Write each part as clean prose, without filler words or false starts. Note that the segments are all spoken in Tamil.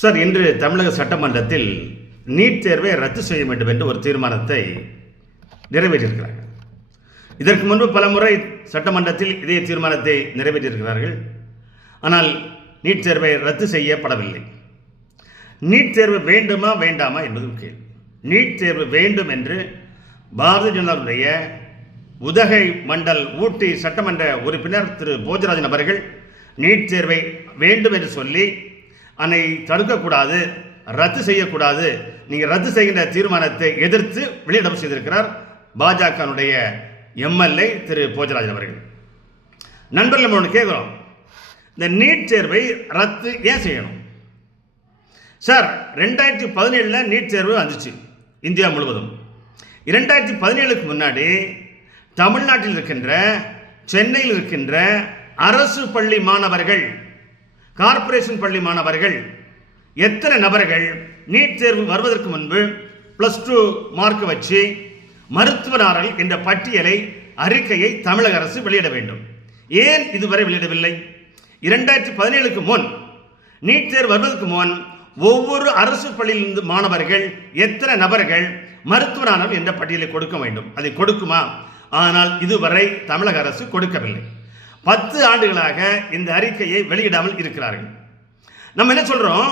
சார், இன்று தமிழக சட்டமன்றத்தில் நீட் தேர்வை ரத்து செய்ய வேண்டும் என்று ஒரு தீர்மானத்தை நிறைவேற்றியிருக்கிறார்கள். இதற்கு முன்பு பல முறை சட்டமன்றத்தில் இதே தீர்மானத்தை நிறைவேற்றியிருக்கிறார்கள். ஆனால் நீட் தேர்வை ரத்து செய்யப்படவில்லை. நீட் தேர்வு வேண்டுமா வேண்டாமா என்பதும் கேள்வி. நீட் தேர்வு வேண்டும் என்று பாரதிய ஜனதாவுடைய உதகை மண்டல் ஊட்டி சட்டமன்ற உறுப்பினர் திரு போஜராஜன் அவர்கள் நீட் தேர்வை வேண்டும் என்று சொல்லி அதை தடுக்கக்கூடாது, ரத்து செய்யக்கூடாது, நீங்கள் ரத்து செய்கின்ற தீர்மானத்தை எதிர்த்து வெளியிடம் செய்திருக்கிறார் பாஜகனுடைய எம்எல்ஏ திரு போஜராஜன் அவர்கள். நண்பர்கள் நம்ம ஒன்று கேட்குறோம், இந்த நீட் தேர்வை ரத்து ஏன் செய்யணும் சார்? 2017 நீட் தேர்வு வந்துச்சு இந்தியா முழுவதும். 2017க்கு முன்னாடி தமிழ்நாட்டில் இருக்கின்ற, சென்னையில் இருக்கின்ற அரசு பள்ளி மாணவர்கள், கார்ப்பரேஷன் பள்ளி மாணவர்கள் எத்தனை நபர்கள் நீட் தேர்வு வருவதற்கு முன்பு +2 மார்க் வச்சு மருத்துவரார்கள் என்ற பட்டியலை, அறிக்கையை தமிழக அரசு வெளியிட வேண்டும். ஏன் இதுவரை வெளியிடவில்லை? 2017க்கு முன் நீட் தேர்வு வருவதற்கு முன் ஒவ்வொரு அரசு பள்ளியிலிருந்து மாணவர்கள் எத்தனை நபர்கள் மருத்துவரானவர் என்ற பட்டியலை கொடுக்க வேண்டும். அதை கொடுக்குமா? ஆனால் இதுவரை தமிழக அரசு கொடுக்கவில்லை. 10 ஆண்டுகளாக இந்த அறிக்கையை வெளியிடாமல் இருக்கிறார்கள். நம்ம என்ன சொல்றோம்,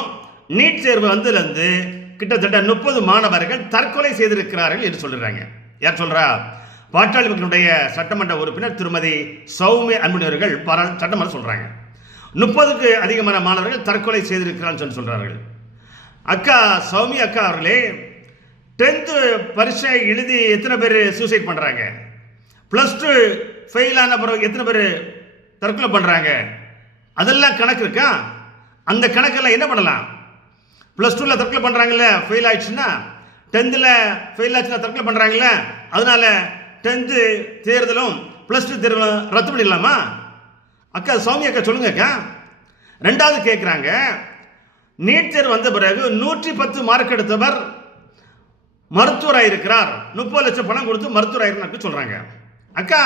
நீட் தேர்வு வந்ததுலேருந்து கிட்டத்தட்ட 30 மாணவர்கள் தற்கொலை செய்திருக்கிறார்கள் என்று சொல்றாங்க. யார் சொல்றா? பாட்டாளி மக்களுடைய சட்டமன்ற உறுப்பினர் திருமதி சௌமியா அன்புமணி அவர்கள் சட்டமன்றம் சொல்றாங்க. 30க்கு அதிகமான மாணவர்கள் தற்கொலை செய்திருக்கிறார்கள் சொல்றார்கள். அக்கா சௌமியா அக்கா அவர்களே, 10th பரீட்சை எழுதி எத்தனை பேர் சூசைட் பண்றாங்க? +2 ஃபெயில் ஆன பிறகு எத்தனை பேர் தற்கொலை பண்றாங்க? அதெல்லாம் கணக்கு இருக்கா? அந்த கணக்கெல்லாம் என்ன பண்ணலாம்? +2ல தற்கொலை பண்றாங்கல்ல, ஃபெயில் ஆயிடுச்சுன்னா, 10th ஃபெயில் ஆச்சுன்னா தற்கொலை பண்றாங்கல்ல, அதனால 10th தேர்தலும் +2 தேர்தலும் ரத்து பண்ணிடலாமா? அக்கா சௌமியா அக்கா சொல்லுங்க அக்கா. ரெண்டாவது கேட்குறாங்க, நீட் தேர்வு வந்த பிறகு 110 மார்க் எடுத்தவர் மருத்துவராக இருக்கிறார், 30 லட்சம் பணம் கொடுத்து மருத்துவராக சொல்றாங்க. அக்கா,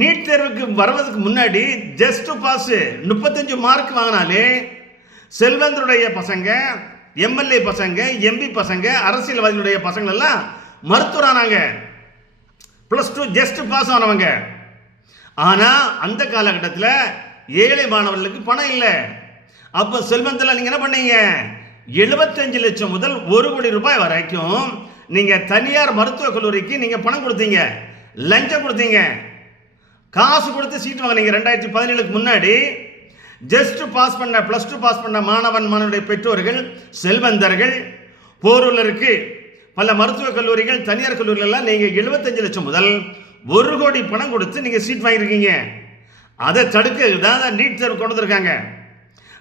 நீட் தேர்வுக்கு வருவதற்கு முன்னாடி ஜஸ்ட் பாஸ் 35 மார்க் வாங்கினாலே செல்வந்தருடைய பசங்க, எம்எல்ஏ பசங்க, எம்பி பசங்க, அரசியல்வாதிகளுடைய பசங்க எல்லாம் மருத்துவரானாங்க. +2 ஜஸ்ட் பாஸ் ஆனவங்க. ஆனா அந்த காலகட்டத்தில் ஏழை மாணவர்களுக்கு பணம் இல்லை. அப்போ செல்வந்தத்தில் நீங்க என்ன பண்ணீங்க? 75 லட்சம் முதல் 1 கோடி ரூபாய் வரைக்கும் நீங்க தனியார் மருத்துவக் கல்லூரிக்கு நீங்க பணம் கொடுத்தீங்க, லஞ்சம் கொடுத்தீங்க, காசு கொடுத்து சீட் வாங்கினீங்க. 2017க்கு முன்னாடி ஜஸ்ட் பாஸ் பண்ண, +2 பாஸ் பண்ண மாணவனுடைய பெற்றோர்கள், செல்வந்தர்கள், போரூருக்கு பல மருத்துவக் கல்லூரிகள், தனியார் கல்லூரிகள் எல்லாம் நீங்க 75 லட்சம் முதல் 1 கோடி பணம் கொடுத்து நீங்க சீட் வாங்கியிருக்கீங்க. அதை தடுக்க தான் நீட் தேர்வு கொண்டு வந்திருக்காங்க.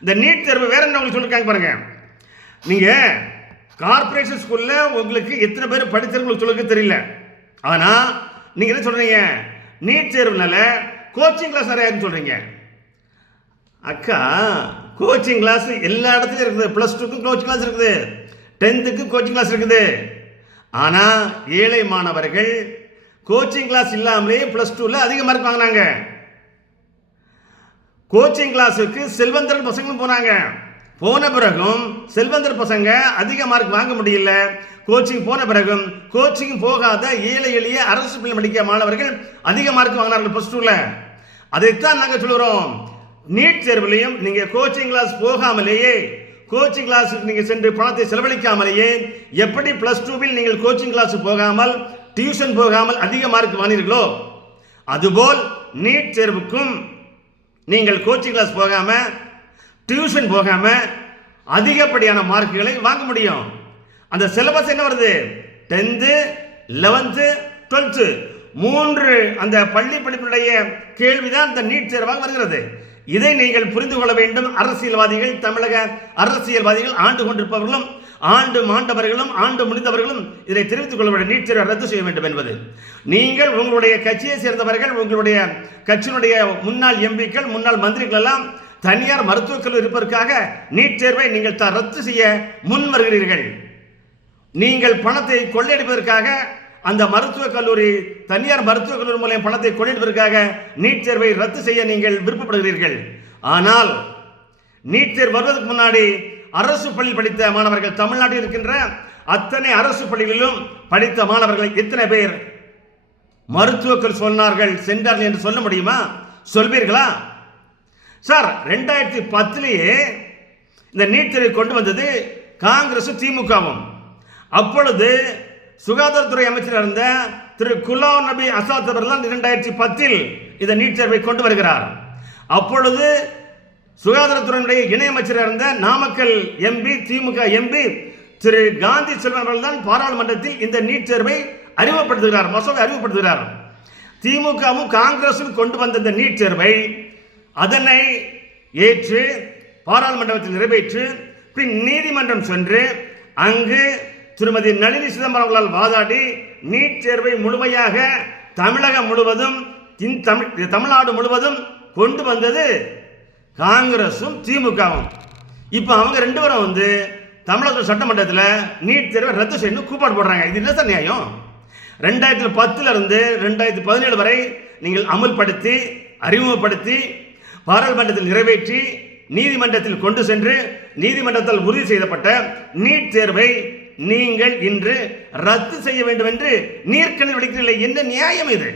இந்த நீட் தேர்வு வேற என்ன உங்களுக்கு சொல்லிருக்காங்க பாருங்க. நீங்க கார்ப்பரேஷன் ஸ்கூல்ல உங்களுக்கு எத்தனை பேர் படிச்சிருக்கு சொல்லுங்க தெரியல. ஆனா நீங்க என்ன சொல்றீங்க? நீட் தேர்வுனால கோச்சிங் கிளாஸ் நிறைய சொல்றீங்க. அக்கா, கோச்சிங் கிளாஸ் எல்லா இடத்துலையும் இருக்குது. +2க்கும் கோச்சிங் கிளாஸ் இருக்குது, 10th கோச்சிங் கிளாஸ் இருக்குது. ஆனா ஏழை மாணவர்கள் கோச்சிங் கிளாஸ் இல்லாமலே +2ல அதிக மார்க் வாங்கினாங்க. கோச்சிங் கிளாஸுக்கு செல்வந்தர் பசங்களும் போனாங்க. போன பிறகும் செல்வந்தர் பசங்க அதிக மார்க் வாங்க முடியல. கோச்சிங் போன பிறகும் கோச்சிங் போகாத ஏழை எளிய அரசு பள்ளி படிக்க மாணவர்கள் அதிக மார்க் வாங்கினார்கள் +2ல. அதைத்தான் நாங்கள் சொல்கிறோம். நீட் தேர்விலையும் நீங்க கோச்சிங் கிளாஸ் போகாமலேயே, கோச்சிங் கிளாஸ் நீங்க சென்று பணத்தை செலவழிக்காமலேயே எப்படி +2வில் நீங்கள் கோச்சிங் கிளாஸ் போகாமல், டியூஷன் போகாமல் அதிக மார்க் வாங்கினீர்களோ, அதுபோல் நீட் தேர்வுக்கும் நீங்கள் கோச்சிங் கிளாஸ் போகாம, டியூஷன் போகாம அதிகப்படியான மார்க்குகளை வாங்க முடியும். அந்த சிலபஸ் என்ன வருது? 10th, 11th, 12th 3 அந்த பள்ளி படிப்பினுடைய கேள்விதான் இந்த நீட் தேர்வாக வருகிறது. இதை நீங்கள் புரிந்து கொள்ள வேண்டும். அரசியல்வாதிகள், தமிழக அரசியல்வாதிகள், ஆண்டு கொண்டிருப்பவர்களும், ஆண்டு மாண்டவர்களும், ஆண்டு முடிந்தவர்களும் இதை தெரிவித்துக் கொள்ள வேண்டும். நீட் தேர்வை ரத்து செய்ய வேண்டும் என்பது. நீங்கள் உங்களுடைய கட்சியை சேர்ந்தவர்கள், உங்களுடைய கட்சியினுடைய முன்னாள் எம்பிக்கள், முன்னாள் மந்திரிகள் எல்லாம் தனியார் மருத்துவக் கல்லூரி இருப்பதற்காக நீட் தேர்வை நீங்கள் ரத்து செய்ய முன் வருகிறீர்கள். நீங்கள் பணத்தை கொள்ளையடிப்பதற்காக அந்த மருத்துவக் கல்லூரி, தனியார் மருத்துவக் கல்லூரி மூலம் பணத்தை கொள்ளையடிப்பதற்காக நீட் தேர்வை ரத்து செய்ய நீங்கள் விருப்பப்படுகிறீர்கள். ஆனால் நீட் தேர்வு வருவதற்கு முன்னாடி அரசு பள்ளியில் படித்த மாணவர்கள், தமிழ்நாட்டில் இருக்கின்ற அத்தனை அரசு பள்ளிகளிலும் படித்த மாணவர்கள் எத்தனை பேர் மருத்துவர்கள் சொன்னார்கள் சென்றார்கள் என்று சொல்ல முடியுமா? சொல்வீர்களா? சார், 2010 இந்த நீட் தேர்வை கொண்டு வந்தது காங்கிரசும் திமுகவும். அப்பொழுது சுகாதாரத்துறை அமைச்சர் இருந்த திரு குலாம் நபி ஆசாத் அவர்கள் தான் 2010 இந்த நீட் தேர்வை கொண்டு வருகிறார். அப்பொழுது சுகாதாரத்துறையினுடைய இணையமைச்சர் இருந்த நாமக்கல் எம்பி, திமுக எம்பி திரு காந்தி செல்வன் அவர்கள் தான் பாராளுமன்றத்தில் இந்த நீட் தேர்வை அறிமுகப்படுத்துகிறார், மசோதா அறிமுகப்படுத்துகிறார். திமுகவும் காங்கிரசும் கொண்டு வந்த இந்த நீட் தேர்வை அதனை ஏற்று பாராளுமன்றத்தில் நிறைவேற்று பின் நீதிமன்றம் சென்று அங்கு திருமதி நளினி சிதம்பரம் அவர்களால் வாதாடி நீட் தேர்வை முழுமையாக தமிழகம் முழுவதும், தமிழ்நாடு முழுவதும் கொண்டு வந்தது காங்கிரசும் திமுகவும். இப்போ அவங்க ரெண்டு பேரும் வந்து தமிழக சட்டமன்றத்தில் நீட் தேர்வை ரத்து செய்யணும் கூப்பாடு போடுறாங்க. இது என்ன சார் நியாயம்? 2010 இருந்து 2017 வரை நீங்கள் அமல்படுத்தி அறிமுகப்படுத்தி பாராளுமன்றத்தில் நிறைவேற்றி நீதிமன்றத்தில் கொண்டு சென்று நீதிமன்றத்தால் உறுதி செய்யப்பட்ட நீட் தேர்வை நீங்கள் இன்று ரத்து செய்ய வேண்டும் என்று நீர்க்கணல் விடுக்கிறீர்கள். என்ன நியாயம் இது?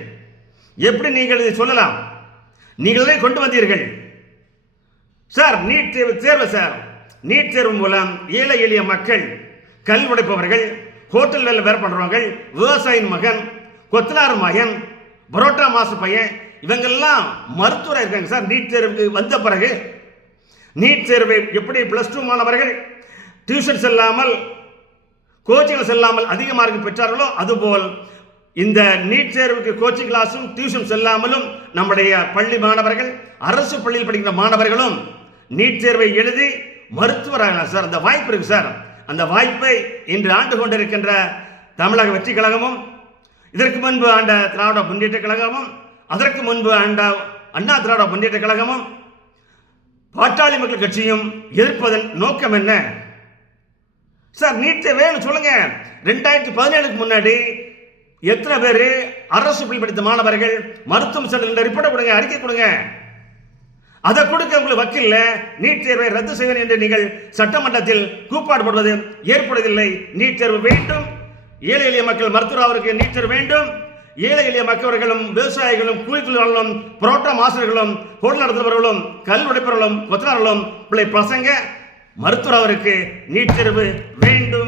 எப்படி நீங்கள் இதை சொல்லலாம்? நீங்களே கொண்டு வந்தீர்கள் சார் நீட் தேர்வு. சார், நீட் தேர்வு மூலம் ஏழை எளிய மக்கள், கல் உடைப்பவர்கள், ஹோட்டல் வேலை வேறு பண்ணுறவங்க, விவசாயியின் மகன், கொத்தனார் மகன், பரோட்டா மாசு பையன், இவங்கெல்லாம் மருத்துவராக இருக்காங்க சார். நீட் தேர்வுக்கு வந்த பிறகு நீட் தேர்வை எப்படி +2 மாணவர்கள் டியூஷன் செல்லாமல், கோச்சிங் செல்லாமல் அதிக மார்க் பெற்றார்களோ அதுபோல் இந்த நீட் தேர்வுக்கு கோச்சிங் கிளாஸும் டியூஷன் செல்லாமலும் நம்முடைய பள்ளி மாணவர்கள், அரசு பள்ளியில் படிக்கிற மாணவர்களும் நீட் தேர்வை எழுதி மருத்துவராகலாம் சார். அந்த வாய்ப்பு இருக்கு சார். அந்த வாய்ப்பை இன்று ஆண்டு கொண்டிருக்கின்ற தமிழக வெற்றி கழகமும், இதற்கு முன்பு ஆண்ட திராவிட முன்னேற்ற கழகமும், அதற்கு முன்பு ஆண்ட அண்ணா திராவிட முன்னேற்ற கழகமும், பாட்டாளி மக்கள் கட்சியும் எதிர்ப்பதன் நோக்கம் என்ன சார்? நீட் வேணும் சொல்லுங்க. 2017 முன்னாடி எத்தனை பேர் அரசு பள்ளி படித்த மாணவர்கள் மருத்துவம் செல்ல ரிப்போர்ட் கொடுங்க, அறிக்கை கொடுங்க. அதை கொடுக்க உங்களுக்கு வக்கில்ல. நீட் தேர்வை ரத்து செய்வேன் என்று நீங்கள் சட்டமன்றத்தில் கூப்பாடு போடுவது ஏற்படுவதில்லை. நீட் தேர்வு வேண்டும். ஏழை எளிய மக்கள் மருத்துவருக்கு நீட் தேர்வு வேண்டும். ஏழை எளிய மக்களும், விவசாயிகளும், கூலி தொழிலாளர்களும், புரோட்டா மாஸ்டர்களும், ஹோட்டல் நடத்துபவர்களும், கல் உடைப்பவர்களும், கொத்தனார்களும் பிள்ளை பசங்க மருத்துவருக்கு நீட் தேர்வு வேண்டும்.